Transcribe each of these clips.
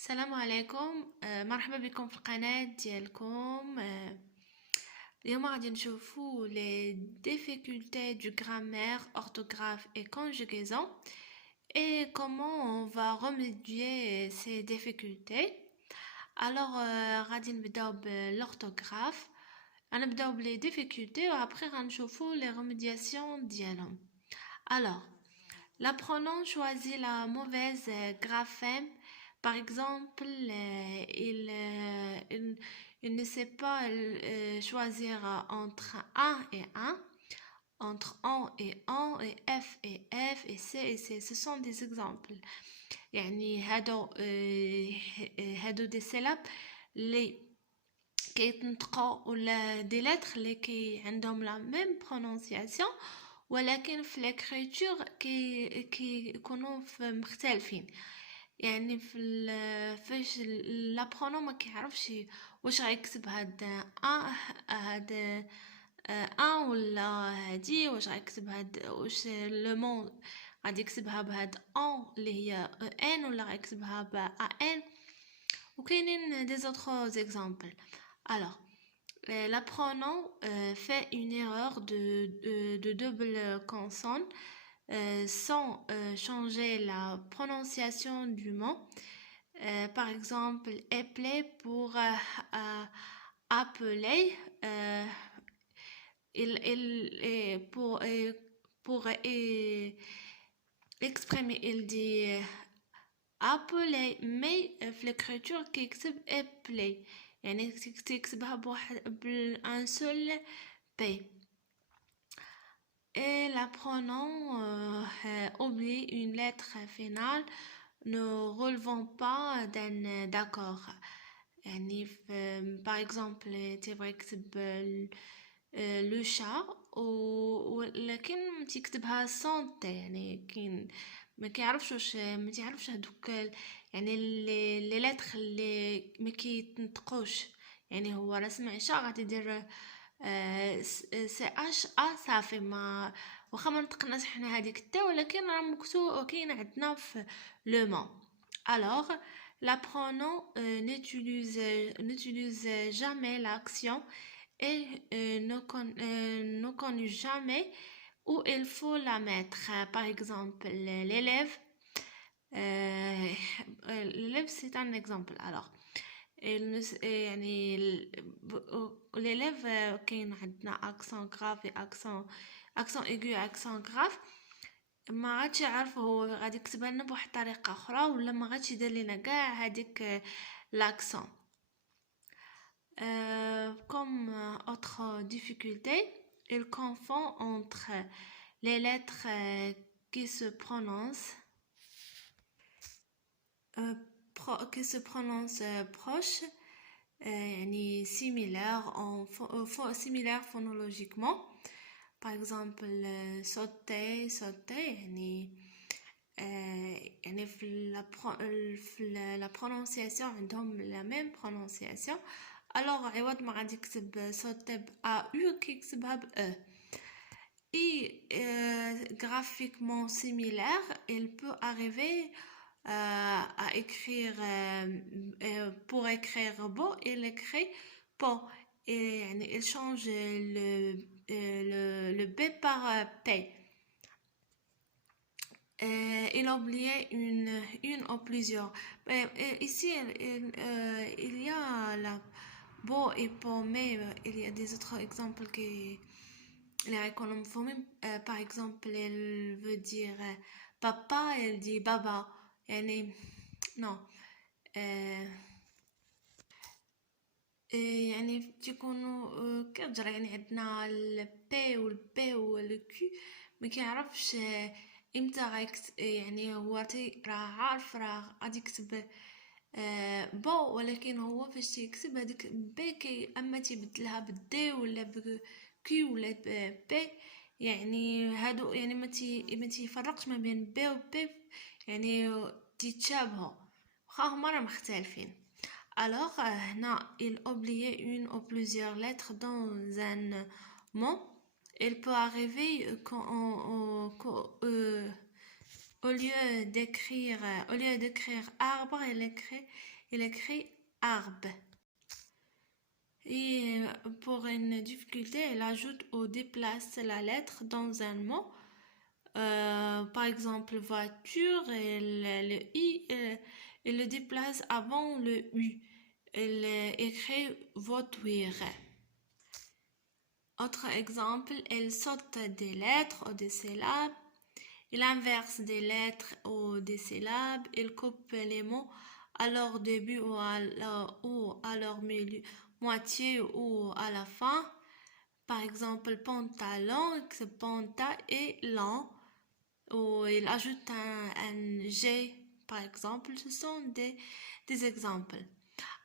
السلام عليكم. مرحبا بكم في القناة ديالكم. اليوم غادي نشوفو les difficultés du grammaire, orthographe et conjugaison et comment on va remédier ces difficultés. Alors غادي نبداو بالorthographe. غنبداو بلي difficultés وaprès غنشوفو les remédiations ديالهم. Alors la pronom choisit la mauvaise graphème. Par exemple, il ne sait pas choisir entre un et un, entre on et F et C et C. Ce sont des exemples. يعني هادو des syllabes اللي كيتنطقوا ولا des lettres اللي عندهم la même prononciation ولكن في l'écriture كيكونوا مختلفين. يعني فاش لابرونون ما كيعرفش واش غيكتب هاد ان ولا هادي، واش غيكتب واش لو مون غادي يكتبها بهاد ان اللي هي ان ولا غيكتبها ب ان. وكاينين دي زوتر اكزامبل. Alors l'apprenant fait une erreur de double consonne sans changer la prononciation du mot. Par exemple, appeler pour appeler. Pour exprimer, il dit appeler, mais l'écriture qui écrit appeler. يعني تكتبها بun seul P. Et l'apprenant oublie une lettre finale ne relevant pas d'un d'accord. يعني par exemple تبغى يكتب le chat ولكن تكتبها sans T. يعني كاين ما كيعرفش واش ما تعرفش هذوك يعني لي لتر اللي ما كيتنطقوش. يعني هو راه سمع شا غادي يدير سي اش ا صافي، ما واخا ما نطقناش حنا هذيك التا ولكن راه مكتوب كاين عندنا في لو مون. Alors l'apprenant n'utilise jamais l'action et ne connaît jamais où il faut la mettre. Par exemple, l'élève, c'est un exemple. Alors, l'élève, كاين عندنا accent grave et accent aigu et accent grave. ما غاديش يعرف هو غادي يكتبها لنا بواحد الطريقه اخرى ولا ما غاديش يدير لنا كاع هذيك l'accent. Comme autre difficulté, il confond entre les lettres qui se prononcent proches, يعني similaires phonologiquement. Par exemple, sauter يعني في la prononciation عندهم la même prononciation. Alors عوض ما غادي يكتب sauter ب AU كيكتبها ب E. Et graphiquement similaire, il peut arriver à écrire pour écrire beau, il écrit beau et il change le B par P. Il a oublié une ou plusieurs. Ici, il y a la beau et beau, mais il y a des autres exemples qui les économes. Par exemple, elle veut dire papa, elle dit baba. يعني non. يعني تيكونوا كتجرى يعني عندنا البي والبي والكي ما كيعرفش امتى يعني هو راه عارف راه غادي يكتب بو، ولكن هو فاش تيكتب هذيك بي كي اما تيبدلها بالدي ولا بكي ولا بي. يعني هادو يعني ما تيفرقش ما بين بي و بي، يعني تيتشابهوا واخا هما راه مختلفين. Alors, il oubliait une ou plusieurs lettres dans un mot. Il peut arriver au lieu d'écrire arbre, il écrit arbre. Et pour une difficulté, elle ajoute ou déplace la lettre dans un mot. Par exemple, voiture, et le i, il le déplace avant le u. Il écrit voiture. Autre exemple, elle saute des lettres ou des syllabes. Il inverse des lettres ou des syllabes. Il coupe les mots à leur début ou à leur milieu, moitié ou à la fin. Par exemple, pantalon, c'est panta et lent. Ou il ajoute un G, par exemple. Ce sont des exemples.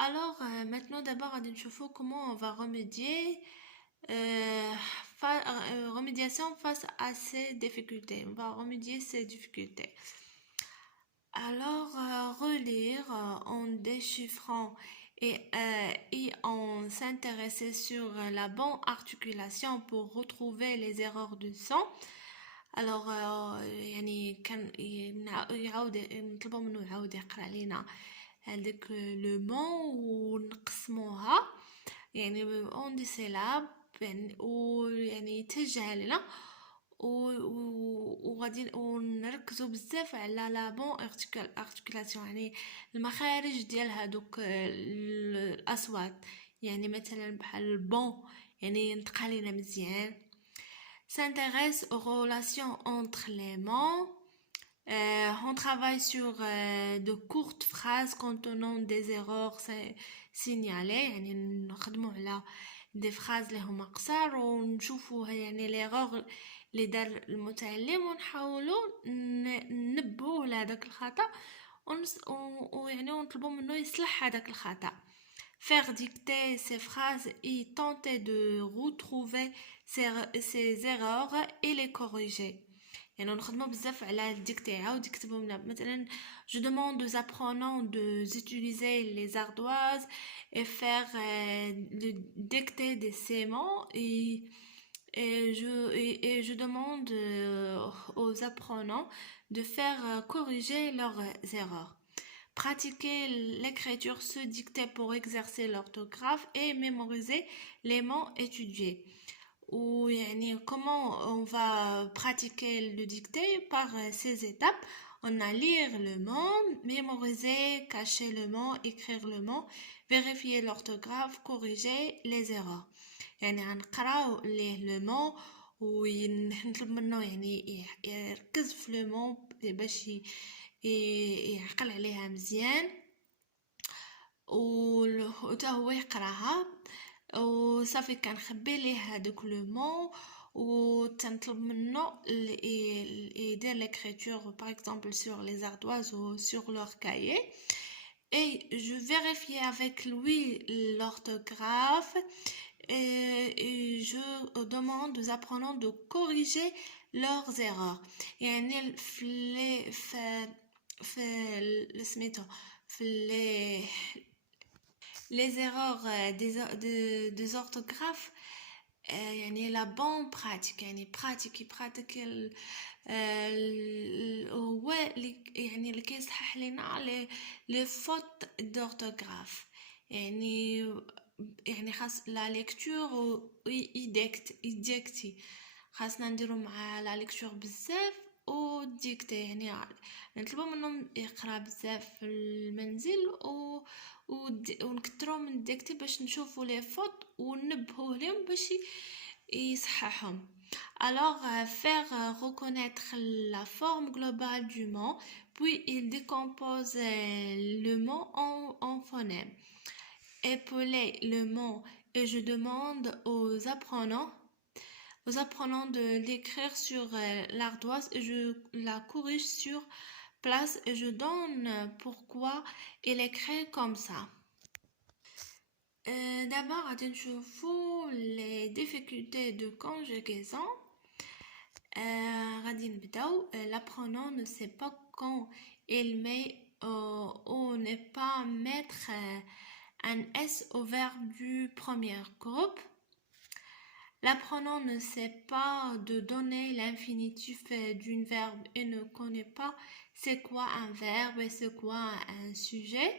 Alors, maintenant, d'abord, on va comment on va remédier. Euh, remédiation face à ces difficultés. On va remédier ces difficultés. Alors, relire en déchiffrant et en s'intéresser sur la bonne articulation pour retrouver les erreurs de son. alors يعني كان يعاود نطلبوا منه يعاود يقرا علينا هذاك لو مون ونقسموها يعني اون دي سيلاب يعني ويعني يتوجه لنا وغادي ونركزوا بزاف على لا بون ارتكولاسيون يعني المخارج ديال هذوك الاصوات يعني مثلا بحال بون يعني ينطق علينا مزيان s'intéresse aux relations entre les mots. On travaille sur de courtes phrases contenant des erreurs signalées يعني نخدموا على des phrases اللي هما قصار ونشوفوا يعني l'erreur اللي دار المتعلم ونحاولوا ننبهوا لهذاك الخطأ ويعني ونطلبوا منه يصلح هذاك الخطأ. Faire dicter ces phrases et tenter de retrouver ces erreurs et les corriger. يعني نخدموا بزاف على الديكتي عاود يكتبوا لنا مثلا je demande aux apprenants d'utiliser les ardoises et faire le dictée des séments et je demande aux apprenants de faire corriger leurs erreurs. Pratiquer l'écriture se dicter pour exercer l'orthographe et mémoriser les mots étudiés. Ou comment on va pratiquer le dicté par ces étapes. On a lire le mot, mémoriser, cacher le mot, écrire le mot, vérifier l'orthographe, corriger les erreurs. يعني غنقراو ليه لو مون ونطلب منه يعني يركز في لو مون باش يعقل عليها مزيان وتا هو يقراها وصافي كنخبي ليه هذوك لو مون وتنطلب منه يدير l'écriture par exemple sur les ardoises ou sur leur cahier et je vérifie avec lui l'orthographe et je demande aux apprenants de corriger leurs erreurs يعني في سميتو في les erreurs des orthographes يعني la bonne pratique يعني pratique هو يعني اللي كيصحح لنا les fautes d'orthographe يعني خاص لا ليكتور يديكتي خاصنا نديرو مع لا ليكتور بزاف وديكتي يعني نطلبوا منهم يقرا بزاف في المنزل ونكثروا من الديكتي باش نشوفوا لي فوت وننبهوا لهم باش يصححهم. Alors faire reconnaître la forme globale du mot puis il décompose le mot en phonèmes. Épauler le mot et je demande aux apprenants de l'écrire sur l'ardoise et je la corrige sur place et je donne pourquoi il écrit comme ça. D'abord, غادي نشوفوا les difficultés de conjugaison. غادي نبداو l'apprenant ne sait pas quand il met ou ne pas mettre un S au verbe du premier groupe. L'apprenant ne sait pas de donner l'infinitif d'une verbe et ne connaît pas c'est quoi un verbe et c'est quoi un sujet.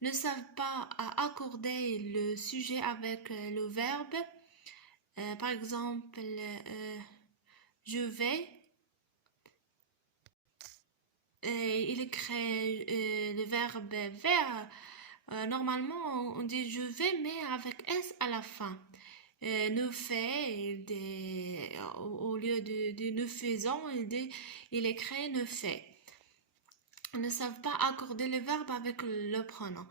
Ne savent pas à accorder le sujet avec le verbe. Par exemple, je vais. Il crée le verbe vers. Normalement, on dit je vais, mais avec S à la fin. Ne fait, au lieu de ne faisant, il écrit ne fait. Ils ne savent pas accorder le verbe avec le pronom.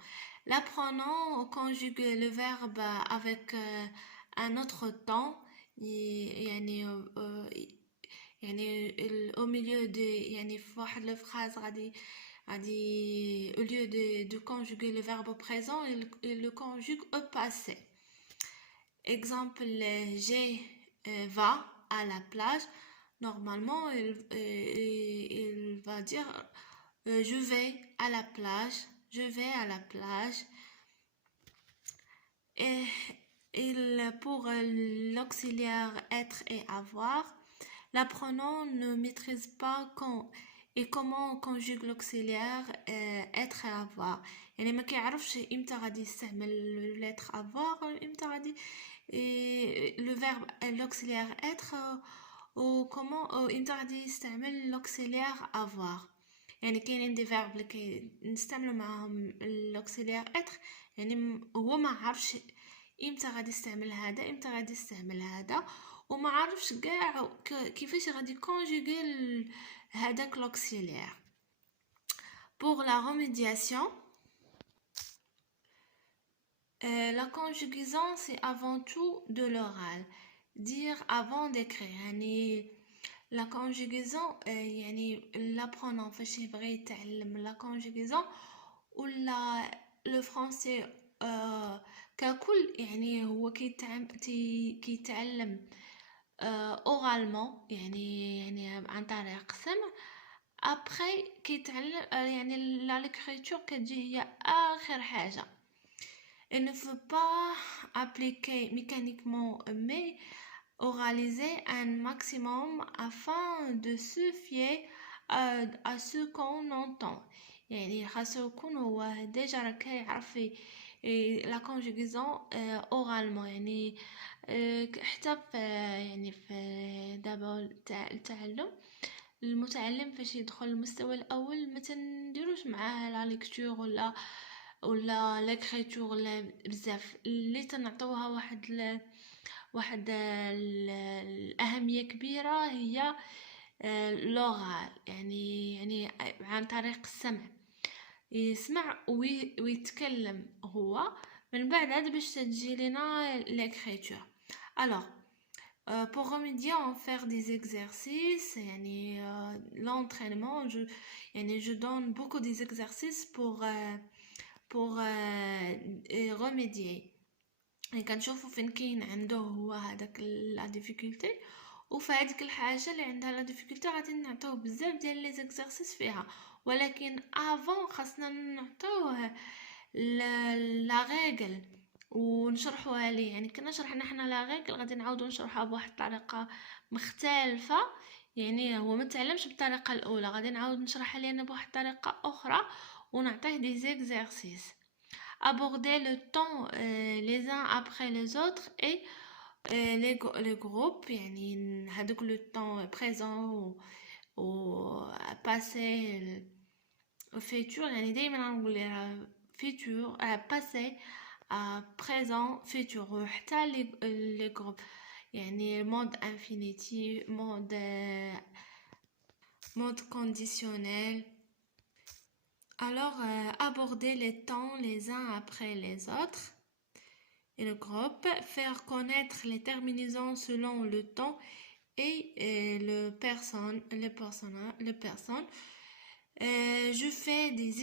L'apprenant conjugue le verbe avec un autre temps. يعني au milieu de يعني في واحد الفراز غادي au lieu de conjuguer le verbe présent il le conjugue au passé. Exemple, j'ai va à la plage. Normalement il va dire je vais à la plage, je vais à la plage. Et pour l'auxiliaire être et avoir, l'apprenant ne maîtrise pas quand et comment on conjugue l'auxiliaire être et avoir. يعني ما كيعرفش امتى غادي يستعمل l'être avoir امتى غادي le verbe l'auxiliaire être ou comment امتى غادي يستعمل l'auxiliaire avoir. يعني كاينين دي فيرب اللي كنستعملوا معاهم l'auxiliaire être يعني هو ما عارفش امتى غادي يستعمل هذا امتى غادي يستعمل هذا وما عارفش كاع كيفاش غادي كونجوغي هذاك l'auxiliaire. Pour la remédiation, la conjugaison c'est avant tout de l'oral, dire avant d'écrire. يعني la conjugaison يعني l'apprenant فاش يبغي يتعلم la conjugaison ولا le français ككل يعني هو كيتعلم oralement يعني عن طريق السمع. après كيتعلم يعني l'écriture كتجي هي آخر حاجة. Il ne faut pas appliquer mécaniquement mais oraliser un maximum afin de se fier à ce qu'on entend. يعني خاصو يكون هو ديجا راه كيعرف la conjugaison oralement يعني حتى في يعني في دابا التعلم المتعلم فاش يدخل المستوى الاول ما تنديروش معاه لا ليكتور ولا ليكريتور ولا بزاف اللي تنعطوها واحد الاهميه كبيره هي لوغال يعني عن طريق السمع يسمع ويتكلم هو من بعد عاد باش تجي لنا l'écriture. Alors pour remédier en faire des exercices يعني l'entraînement je donne beaucoup des exercices pour remédier. يعني كنشوفو فين كاين عنده هو هذاك لا ديفيكولتي وفي هذيك الحاجه اللي عندها لا ديفيكولتي غادي نعطيوه بزاف ديال لي زيكزارسيس فيها ولكن افون خاصنا نعطيوه لا ريغل ونشرحوها ليه. يعني كنا شرحنا حنا لا ريغل غادي نعاودو نشرحها بواحد الطريقه مختلفه يعني هو ما تعلمش بالطريقه الاولى غادي نعاود نشرحها ليه انا بواحد الطريقه اخرى ونعطيه دي زيكزارسيس. Aborder le temps les uns après les autres et les groupes يعني هذوك le temps présent و passé futur يعني دايما نقول futur passé présent futur وحتى les groupes يعني mode infinitif mode conditionnel. Alors, aborder les temps les uns après les autres et le groupe, faire connaître les terminaisons selon le temps et les personnes. Je fais des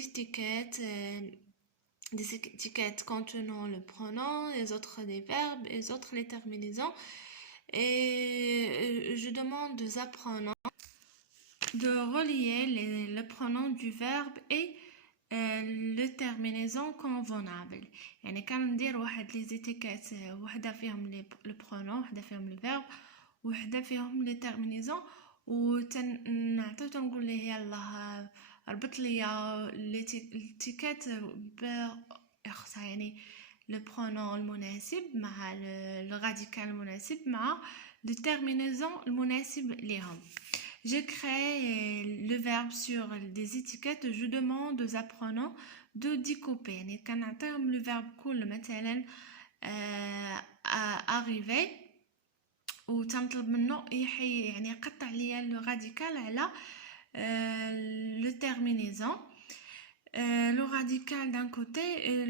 étiquettes contenant le pronom, les autres des verbes, les autres les terminaisons. Et je demande aux apprenants de relier le pronom du verbe et le terminaison convenable. يعني كندير واحد لي زيتيكات وحده فيهم لو برونون وحده فيهم لو فيرب وحده فيهم لي تيرمينيزون وتنعطيو تنقول ليه يلاه ربط ليا ليتيكات اختها يعني لو برونون المناسب مع لو راديكال المناسب مع لو تيرمينيزون المناسب ليهم. Je crée le verbe sur des étiquettes. Je demande aux apprenants de découper. يعني كنعطيهم le verbe كل مثلا arriver وتنطلب منه يعني يقطع ليا le radical على le terminaison. Le radical d'un côté et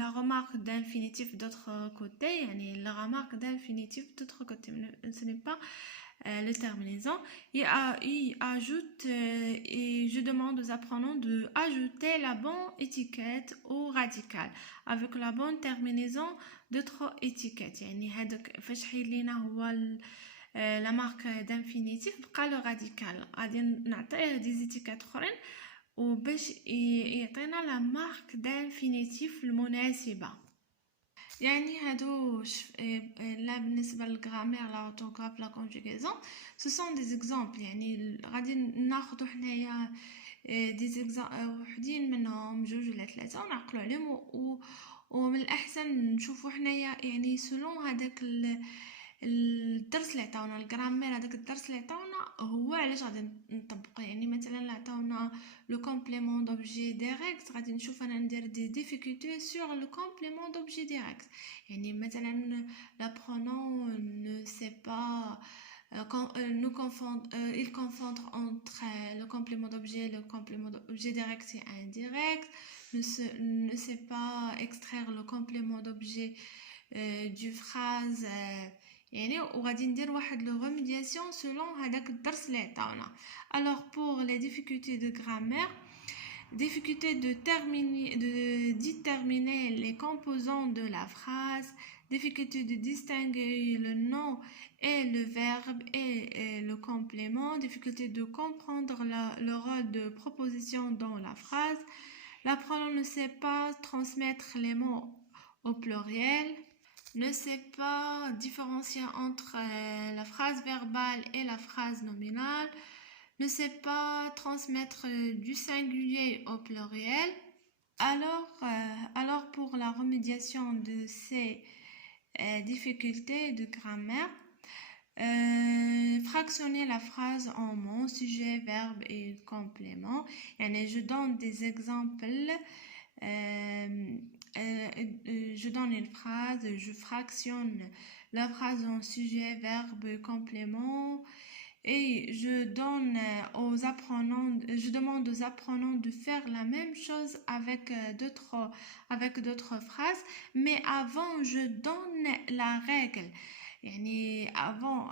la remarque d'infinitif d'autre côté. يعني la remarque d'infinitif d'autre côté. Ce n'est pas le terminaison. Il ajoute et je demande aux apprenants de ajouter la bonne étiquette au radical avec la bonne terminaison d'autres étiquettes. يعني هذاك فاش حيد لينا هو la marque d'infinitif بقى le radical غادي نعطيه دي زيتيكات اخرين وباش يعطينا لا مارك d'infinitif المناسبه. يعني هادو لا بالنسبه للغرامير لا اورتوغراف لا كونجوغيزون سو سون دي زيكزامبل. يعني غادي ناخذ حنايا دي زيكزامبل وحدين منهم جوج ولا ثلاثه ونعقلوا عليهم ومن الاحسن نشوفوا حنايا يعني سولون هذاك الدرس اللي عطاونا الغرامير. هذاك الدرس اللي عطاونا هو علاش غادي نطبقه. يعني مثلا اللي عطاونا لو كومبليمون دوبجي ديريكت غادي نشوف انا ندير دي ديفيكولتي سور لو كومبليمون دوبجي ديريكت. يعني مثلا l'apprenant ne sait pas il confond entre le complément d'objet et le complément d'objet direct et indirect, ne sait pas extraire le complément d'objet du phrase. يعني وغادي ندير واحد لو ريميدياسيون سولون هذاك الدرس اللي عطاونا. alors pour les difficultés de grammaire, difficulté de déterminer les composants de la phrase, difficulté de distinguer le nom et le verbe et le complément, difficulté de comprendre le rôle de proposition dans la phrase, l'apprenant ne sait pas transmettre les mots au pluriel, ne sait pas différencier entre la phrase verbale et la phrase nominale, ne sait pas transmettre du singulier au pluriel. Alors pour la remédiation de ces difficultés de grammaire, fractionner la phrase en mots, sujet, verbe et complément. Yani je donne des exemples. Je donne une phrase, je fractionne la phrase en sujet, verbe, complément et je demande aux apprenants de faire la même chose avec d'autres phrases, mais avant je donne la règle. يعني avant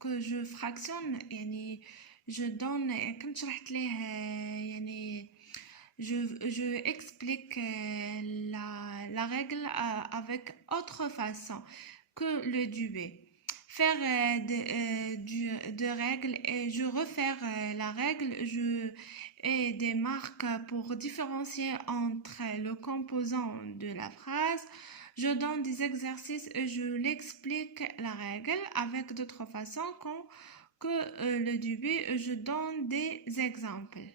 que je fractionne يعني je donne كنت شرحت ليه يعني je explique la règle avec autre façon que le duvet. Faire de règles et je refaire la règle et des marques pour différencier entre le composant de la phrase. Je donne des exercices et je l'explique la règle avec d'autres façons que le début. Je donne des exemples.